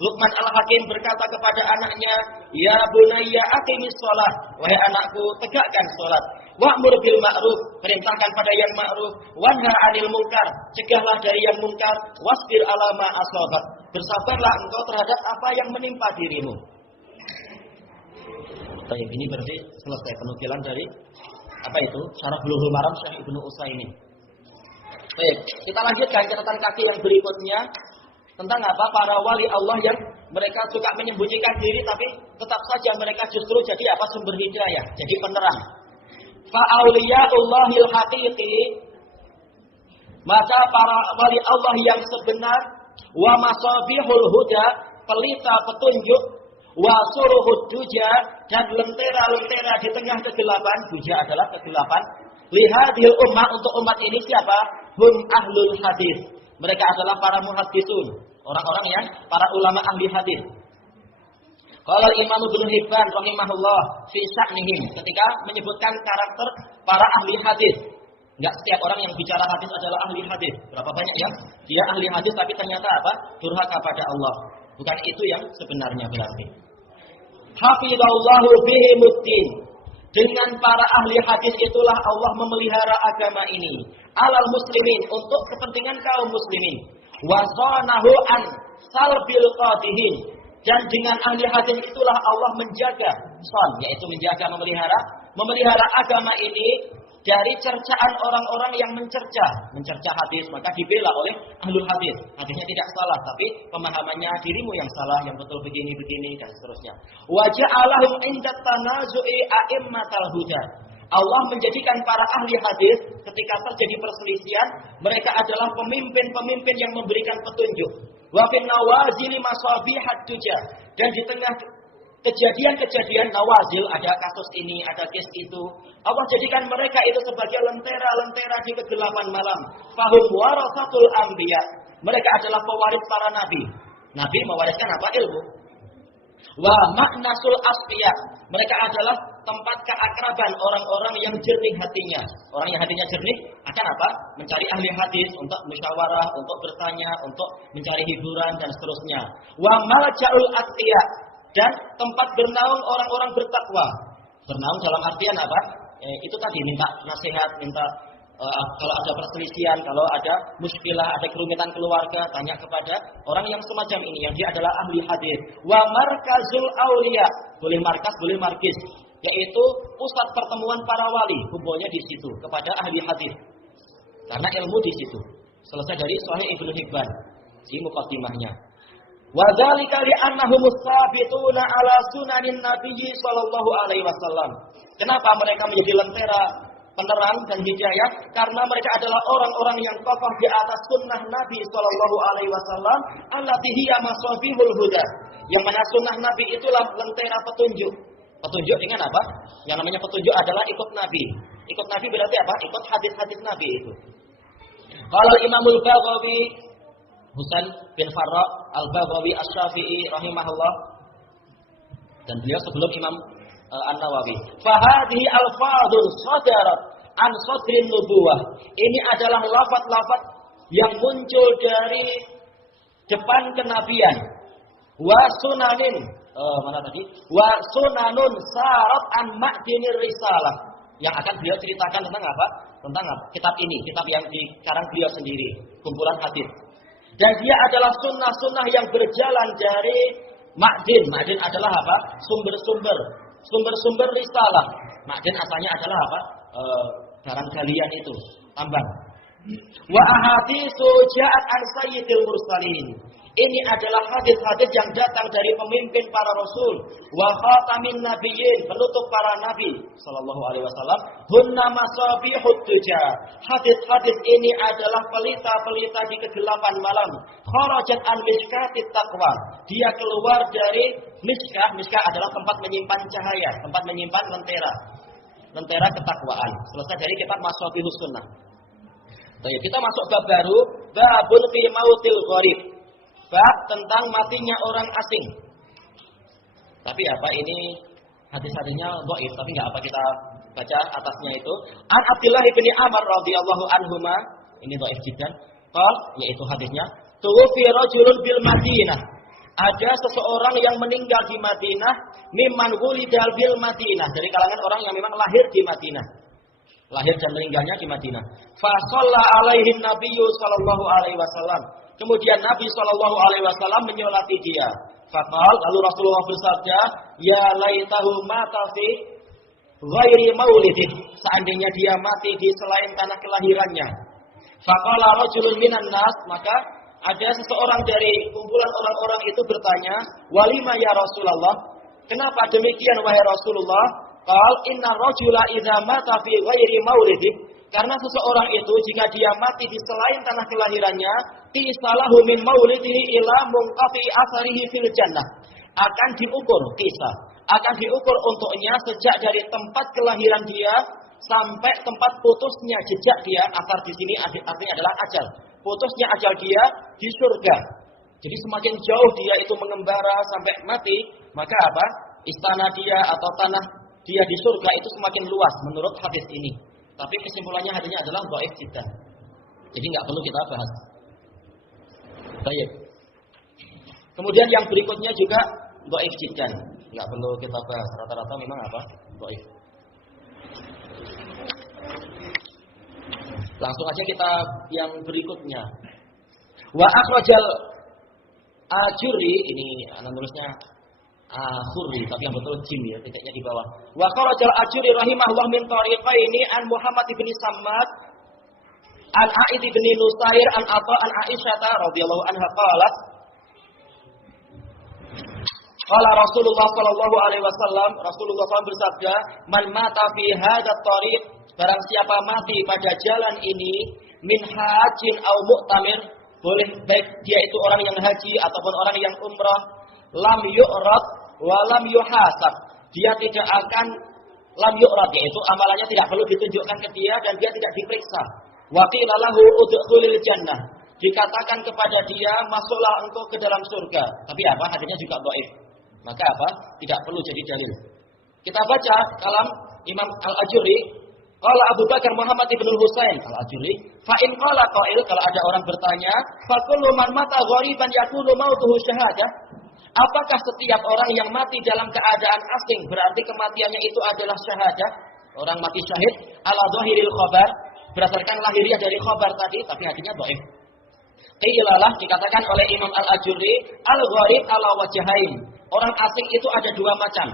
Luqman Al-Hakim berkata kepada anaknya, "Ya bunayya aqimis shalah." Wahai anakku, tegakkan salat. Wa'mur bil ma'ruf, perintahkan pada yang ma'ruf, wanha 'anil munkar, cegahlah dari yang munkar, wasbir 'ala ma asabak. Bersabarlah engkau terhadap apa yang menimpa dirimu. Baik, ini berarti selesai penukilan dari apa itu? Syarah Bulughul Maram Syekh Ibnu Utsaimin. Baik, kita lanjutkan catatan kaki yang berikutnya tentang apa? Para wali Allah yang mereka suka menyembunyikan diri tapi tetap saja mereka justru jadi apa? Sumber hidayah, jadi penerang. Fa auliyaullahil haqiqi, maka para wali Allah yang sebenar, wa masabihul huda, pelita petunjuk, wa suruhud duja, dan lentera-lentera di tengah kegelapan. Duja adalah kegelapan. Lihadil ummah, untuk umat ini siapa? Hum ahlul hadis. Mereka adalah para muhaddisun, orang-orang yang para ulama ahli hadis. Qala Imam Ibnu Hibban rahimahullah fi sya'nihim, ketika menyebutkan karakter para ahli hadis. Enggak setiap orang yang bicara hadis adalah ahli hadis. Berapa banyak yang dia ahli hadis tapi ternyata apa? Durhaka pada Allah. Bukan itu yang sebenarnya berarti. Hafizallahu bihimuddin. Dengan para ahli hadis itulah Allah memelihara agama ini. Alal muslimin, untuk kepentingan kaum muslimin. Wasanahu an salbil qadihin. Dan dengan ahli hadis itulah Allah menjaga son, yaitu menjaga, memelihara agama ini dari cercaan orang-orang yang mencerca hadis, maka dibela oleh ahlul hadis. Hadisnya tidak salah, tapi pemahamannya dirimu yang salah, yang betul begini dan seterusnya. Wa ja'alahum inda tanazu'i a'immatal huda. Allah menjadikan para ahli hadis ketika terjadi perselisihan, mereka adalah pemimpin-pemimpin yang memberikan petunjuk. Wa fin nawazil masabihat tuja, dan di tengah kejadian-kejadian nawazil, ada kasus ini, ada kes itu, Allah jadikan mereka itu sebagai lentera-lentera di kegelapan malam. Fahum warasatul anbiya, mereka adalah pewaris para nabi. Nabi mewariskan apa? Ilmu. Wa maknasul asfiya, mereka adalah tempat keakraban orang-orang yang jernih hatinya. Orang yang hatinya jernih akan apa? Mencari ahli hadis untuk musyawarah, untuk bertanya, untuk mencari hiburan dan seterusnya. Wa maljaul atqiya, dan tempat bernaung orang-orang bertakwa. Bernaung dalam artian apa? Itu tadi, minta nasihat, minta kalau ada perselisihan, kalau ada muskilah, ada kerumitan keluarga, tanya kepada orang yang semacam ini, yang dia adalah ahli hadis. Wa markazul auliya, boleh markas, boleh markis, yaitu pusat pertemuan para wali, kumpulnya di situ kepada ahli hadis. Karena ilmu di situ. Selesai dari Sahih Ibnu Hibban di muqaddimahnya. Wa dzalika li'annahum tsabituna ala sunanin nabiyyi sallallahu alaihi wasallam. Kenapa mereka menjadi lentera penerang dan hidayah? Karena mereka adalah orang-orang yang kokoh di atas sunnah Nabi sallallahu alaihi wasallam, allati hiya masabihul huda. Yang mana sunnah Nabi itulah lentera petunjuk. Petunjuk dengan apa? Yang namanya petunjuk adalah ikut Nabi. Ikut Nabi berarti apa? Ikut hadis-hadis Nabi itu. Kalau Imamul Baghawi Husain bin Farra Al-Baghawi Asy-Syafi'i rahimahullah, dan beliau sebelum Imam An-Nawawi. Fahadhihi alfadun sadarat an sadrin nubuwah. Ini adalah lafaz-lafaz yang muncul dari depan kenabian. Wa sunanin, mana tadi? Wa sunanun sarat an ma'dinir risalah. Yang akan beliau ceritakan tentang apa? Tentang kitab ini, kitab yang dikarang beliau sendiri, kumpulan hadis. Dan dia adalah sunnah-sunnah yang berjalan dari ma'din. Ma'din adalah apa? Sumber-sumber risalah. Ma'din asalnya adalah apa? Barang galian itu, tambang. Wa ahaditsu ja'at an sayyidil mursalin. Ini adalah hadis-hadis yang datang dari pemimpin para rasul, wa khatamin nabiyyin, penutup para nabi sallallahu alaihi wasallam. Hunna masabihud duja. Hadis-hadis ini adalah pelita-pelita di kegelapan malam. Kharajat an miskatit taqwa. Dia keluar dari miskah. Miskah adalah tempat menyimpan cahaya, tempat menyimpan lentera ketakwaan. Selesai dari kitab Masabihus Sunnah. Baik, kita masuk bab baru, babun fi mautil gharib. Bab tentang matinya orang asing. Tapi apa ini hadis-hadisnya dhaif, tapi enggak apa kita baca atasnya itu. An Abdullah bin Amr radhiyallahu anhuma, ini dhaif jidan. Qal, yaitu hadisnya, tuwfi rajulun bil Madinah. Ada seseorang yang meninggal di Madinah, mimman wulida bil Madinah, dari kalangan orang yang memang lahir di Madinah. Lahir dan meninggalnya di Madinah. Fa shalla alaihi nabiyyu sallallahu alaihi wasallam. Kemudian Nabi sallallahu alaihi wasallam menyolati dia. Faqal, lalu Rasulullah bersabda, "Ya laitahu mata fi ghairi maulidih." Seandainya dia mati di selain tanah kelahirannya. Faqala rajulun minan nas, maka ada seseorang dari kumpulan orang-orang itu bertanya, "Walima ya Rasulullah?" Kenapa demikian wahai Rasulullah? Qal, "Inna rajula idza mata fi ghairi maulidih." Karena seseorang itu jika dia mati di selain tanah kelahirannya, tisalahu min maulidihi ila munqati atharihi fil jannah. akan diukur kisah, akan diukur untuknya sejak dari tempat kelahiran dia sampai tempat putusnya jejak dia. Asar di sini artinya adalah ajal. Putusnya ajal dia di surga. Jadi semakin jauh dia itu mengembara sampai mati, maka apa? Istana dia atau tanah dia di surga itu semakin luas menurut hadis ini. Tapi kesimpulannya hadisnya adalah dhaif jiddan. Jadi nggak perlu kita bahas. Baik. Kemudian yang berikutnya juga dhaif jiddan. Nggak perlu kita bahas. Rata-rata memang apa? Dhaif. Langsung aja kita yang berikutnya. Wa akhrajal Ajuri, ini anak nulisnya Khurri, tapi yang betul jim ya, titiknya di bawah. Wa akhrajal Ajuri rahimahullah min tariqaini an Muhammad bin Sammad an A'id bin Nusair an Atha an Aisyah radhiyallahu anha qalat qala Rasulullah sallallahu alaihi wasallam, Rasulullah SAW bersabda, "Man mata fi hadzal tariq," barang siapa mati pada jalan ini, min hajin au mu'tamir, boleh baik dia itu orang yang haji ataupun orang yang umrah, lam yu'rad wa lam yuhasab, dia tidak akan lam yu'rad, yaitu amalannya tidak perlu ditunjukkan ke dia dan dia tidak diperiksa. Wa qila lahu udkhulil jannah, dikatakan kepada dia, masuklah engkau ke dalam surga. Tapi apa? Hadisnya juga dhaif. Maka apa? Tidak perlu jadi dalil. Kita baca kalam Imam Al-Ajuri. Qala Abu Bakar Muhammad ibn Husain Al-Ajuri, fa in qala qail, kalau ada orang bertanya, fa kullu man mata ghariban yakunu mautuhu syahadah? Apakah setiap orang yang mati dalam keadaan asing berarti kematiannya itu adalah syahadah? Orang mati syahid ala zahiril khabar, berdasarkan lahiriah dari khabar tadi, tapi hadisnya dhaif. Qilalah, dikatakan oleh Imam Al-Ajuri, al-gharib ala wajhain. Orang asing itu ada dua macam.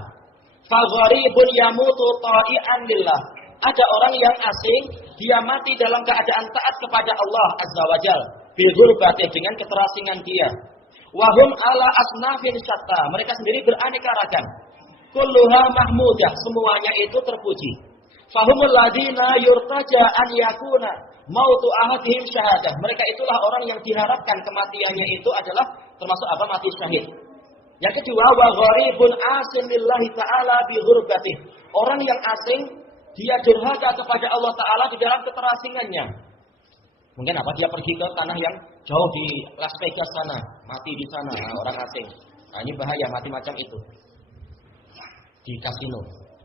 Fa gharibun yamutu ta'ian lillah. Ada orang yang asing, dia mati dalam keadaan taat kepada Allah Azza wa Jal, bil ghurbati, dengan keterasingan dia. Wahum ala asnafin syatta, mereka sendiri beraneka ragam. Kulluha mahmudah, semuanya itu terpuji. Fahumul ladina yurtaja an yakuna mautu ahadihim syahadah. Mereka itulah orang yang diharapkan kematiannya itu adalah termasuk apa? Mati syahid. Yang kedua, wa gharibun asin lillahi ta'ala bi ghurbati. Orang yang asing, dia durhaka kepada Allah Ta'ala di dalam keterasingannya. Mungkin apa? Dia pergi ke tanah yang jauh di Las Vegas sana, mati di sana, orang asing. Nah, ini bahaya, mati macam itu di kasino.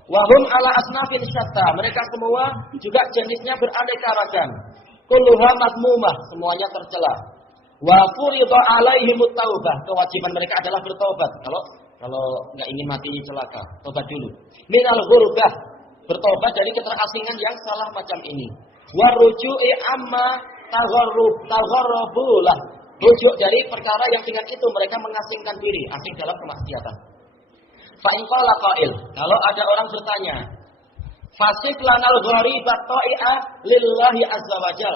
Wahum ala asnafin syatta, mereka semua juga jenisnya beraneka ragam. Kulluha madmumah, semuanya tercela. Wa furidha alaihimut taubah, kewajiban mereka adalah bertobat. Kalau nggak ingin mati celaka, tobat dulu. Minal ghurbah, bertobat dari keterasingan yang salah macam ini. Waruju'i amma tagharrabulah, rujuk dari perkara yang dengan itu mereka mengasingkan diri, asing dalam kemaksiatan. Fa in qala qail, kalau ada orang bertanya, fasif lanal gharibat ta'i'a lillahi azza wajal,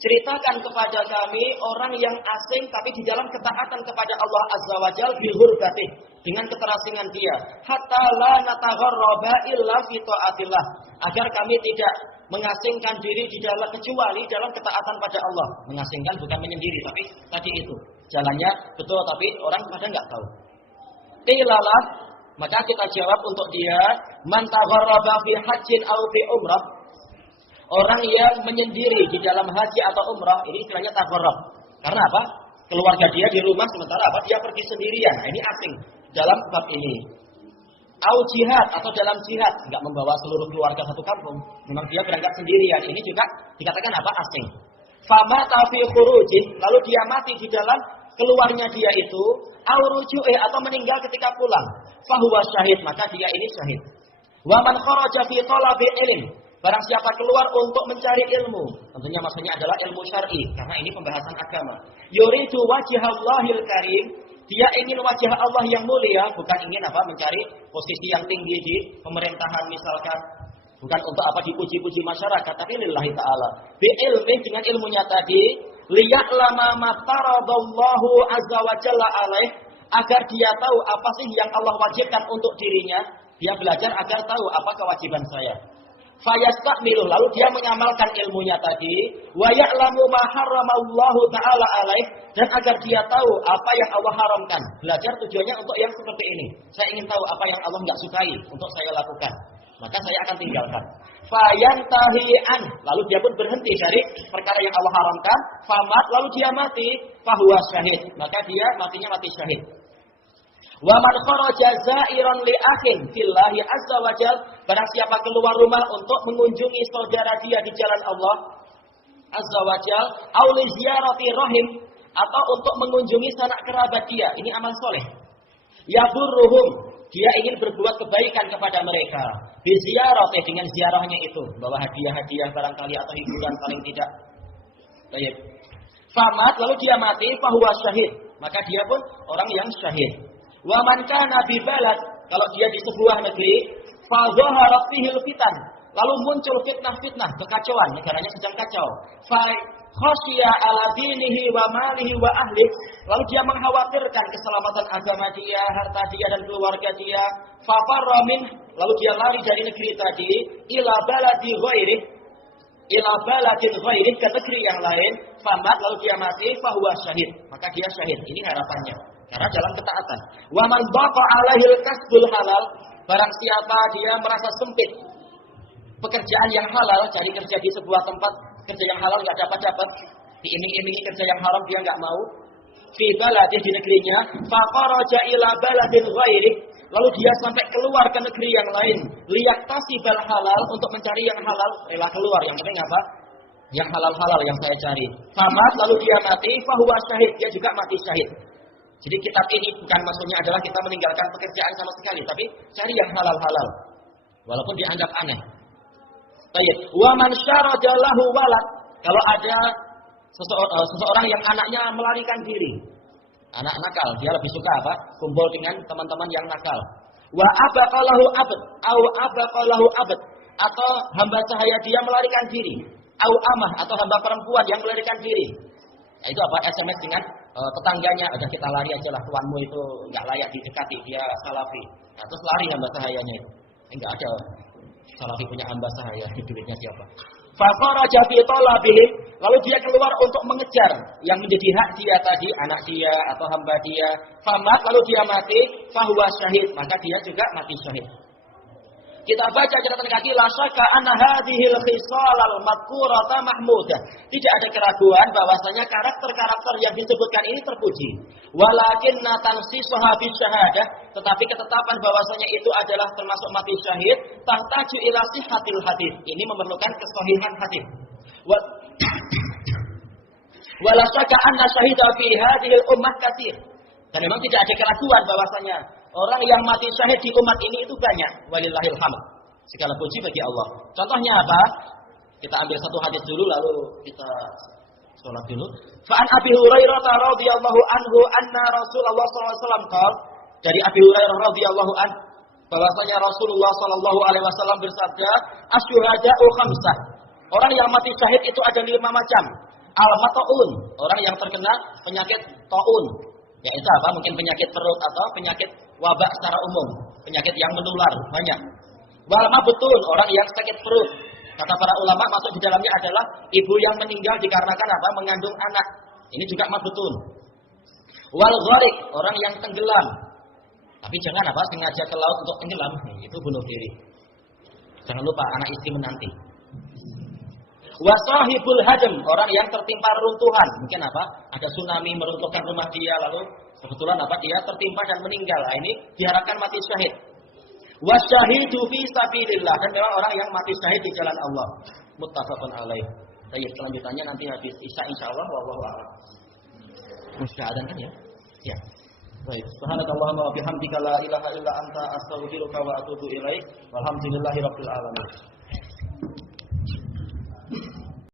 ceritakan kepada kami orang yang asing tapi di dalam ketaatan kepada Allah azza wajal bil ghurbati, dengan keterasingan dia, hatta la natagharraba illa fi taatillah, agar kami tidak mengasingkan diri di dalam kecuali dalam ketaatan pada Allah. Mengasingkan bukan menyendiri, tapi tadi itu jalannya betul tapi orang pada enggak tahu. Qilalah, maka kita jawab untuk dia, man tagharraba fi hajjin aw fi umrah, orang yang menyendiri di dalam haji atau umrah, ini istilahnya tagharrab. Karena apa? Keluarga dia di rumah, sementara apa? Dia pergi sendirian. Nah, ini asing dalam bab ini. Au jihad, atau dalam jihad, enggak membawa seluruh keluarga satu kampung. Memang dia berangkat sendirian. Ini juga dikatakan apa? Asing. Famata fi khurujih, lalu dia mati di dalam keluarnya dia itu, au ruju'ih, atau meninggal ketika pulang. Fahuwa syahid, maka dia ini syahid. Wa man kharaja fi talabi ilm, barang siapa keluar untuk mencari ilmu, tentunya maksudnya adalah ilmu syar'i, karena ini pembahasan agama. Yuridu wajhallahil karim, dia ingin wajah Allah yang mulia, bukan ingin apa? Mencari posisi yang tinggi di pemerintahan misalkan, bukan untuk apa? Dipuji-puji masyarakat, tapi lillahi ta'ala. Bi ilmi, dengan ilmunya tadi, liya'lama ma taradallahu azza wa jalla alaih, agar dia tahu apa sih yang Allah wajibkan untuk dirinya. Dia belajar agar tahu apa kewajiban saya. Fayastamilu, lalu dia mengamalkan ilmunya tadi, wa ya'lamu ma harramallahu ta'ala alaih, dan agar dia tahu apa yang Allah haramkan. Belajar tujuannya untuk yang seperti ini. Saya ingin tahu apa yang Allah enggak sukai untuk saya lakukan. Maka saya akan tinggalkan. Fayantahi'an, lalu dia pun berhenti dari perkara yang Allah haramkan. Famat, lalu dia mati. Fahuwa syahid, maka dia matinya mati syahid. Wa man kharaja za'iran li akhin fillahi azza wajal, barang siapa keluar rumah untuk mengunjungi saudara dia di jalan Allah azza wajal, au li ziyarati rahim, atau untuk mengunjungi sanak kerabat dia, ini amal soleh. Yadurruhum, dia ingin berbuat kebaikan kepada mereka. Bi ziyarati, dengan ziarahnya itu, bawa hadiah-hadiah barangkali atau hiburan paling tidak. Baik. Famat, lalu dia mati, fahuwa syahid, maka dia pun orang yang syahid. Wa man kana bi balad, kalau dia di sebuah negeri, fa zaharat fihil fitan, lalu muncul fitnah-fitnah, kekacauan, negaranya sedang kacau. Fa khasyiya ala dinihi wa malihi wa ahli, lalu dia mengkhawatirkan keselamatan agama dia, harta dia dan keluarga dia. Fa farra min, lalu dia lari dari negeri tadi ila baladi ghairi, ila baladin ghairi, ke negeri yang lain. Famat, lalu dia mati, fahuwa syahid, maka dia syahid. Ini harapannya, karena dalam ketaatan. Wa man baqa alaihil kasbul halal, barang siapa dia merasa sempit pekerjaan yang halal, cari kerja di sebuah tempat kerja yang halal enggak dapat, diiming-imingi kerja yang haram dia enggak mau. Fi baladih, di negerinya, fa kharaja ila baladin ghairi, lalu dia sampai keluar ke negeri yang lain, liyaktasibal halal, untuk mencari yang halal, rela keluar, yang penting apa? Yang halal-halal yang saya cari. Famat, lalu dia mati, fahuwa syahid, dia juga mati syahid. Jadi kitab ini bukan maksudnya adalah kita meninggalkan pekerjaan sama sekali, tapi cari yang halal-halal, walaupun dianggap aneh. Baik. Wa man syarada lahu walad, kalau ada seseorang yang anaknya melarikan diri, anak nakal, dia lebih suka apa? Kumpul dengan teman-teman yang nakal. Wa abaqalahu abd, au abaqalahu abd, atau hamba sahaya dia melarikan diri, au amah, atau hamba perempuan yang melarikan diri. Nah, itu apa? SMS dengan tetangganya, ada kita lari aja lah, tuanmu itu enggak layak didekati, dia salafi. Nah, terus lari hamba sahayanya itu. Enggak ada salafi punya hamba sahaya, duitnya siapa? Fa kharaja fi talabihi, lalu dia keluar untuk mengejar yang menjadi hak dia tadi, anak dia atau hamba dia. Famat, lalu dia mati, fahuwa syahid, maka dia juga mati syahid. Kita baca catatan kaki, la syakka anna hadhil khisalal madhkurata mahmudah. Tidak ada keraguan bahwasanya karakter-karakter yang disebutkan ini terpuji. Walakinna tansisuha bi syahadah, tetapi ketetapan bahwasanya itu adalah termasuk mati syahid, tahtaju ila sihhatil hadis. Ini memerlukan kesahihan hadis. Wala syakka anna syahida fi hadhil ummah katsir. Dan memang tidak ada keraguan bahwasanya orang yang mati syahid di umat ini itu banyak. Walillahil hamd. Segala puji bagi Allah. Contohnya apa? Kita ambil satu hadis dulu lalu kita sholat dulu. Fa'an Abi Hurairah radhiyallahu anhu anna Rasulullah sallallahu alaihi wasallam qala, dari Abi Hurairah radhiyallahu anhu bahwasanya Rasulullah sallallahu alaihi wasallam bersabda, asyuhada'u khamsah. Orang yang mati syahid itu ada 5 macam. Al-mata'un, orang yang terkena penyakit taun. Yaitu apa? Mungkin penyakit perut atau penyakit wabak secara umum, penyakit yang menular banyak. Wal mabtun, orang yang sakit perut. Kata para ulama masuk di dalamnya adalah ibu yang meninggal dikarenakan apa? Mengandung anak. Ini juga mabtun. Wal gharik, orang yang tenggelam. Tapi jangan apa? Sengaja ke laut untuk tenggelam, itu bunuh diri. Jangan lupa anak istri menanti. Wasahibul hadam, orang yang tertimpa reruntuhan. Mungkin apa? Ada tsunami meruntuhkan rumah dia, lalu kebetulan apa? Dia tertimpa dan meninggal. Nah, ini diharapkan mati syahid. Wasyahidu fi sabilillah, dan memang orang yang mati syahid di jalan Allah. Muttafaqun alaih. Baik, selanjutnya nanti hadis Isya insyaallah, wallahu a'lam. Musya'adan kan ya? Ya. Baik, subhanakallahumma wa bihamdika la ilaha illa anta astaghfiruka wa atubu ilaik. Walhamdulillahirabbil alamin.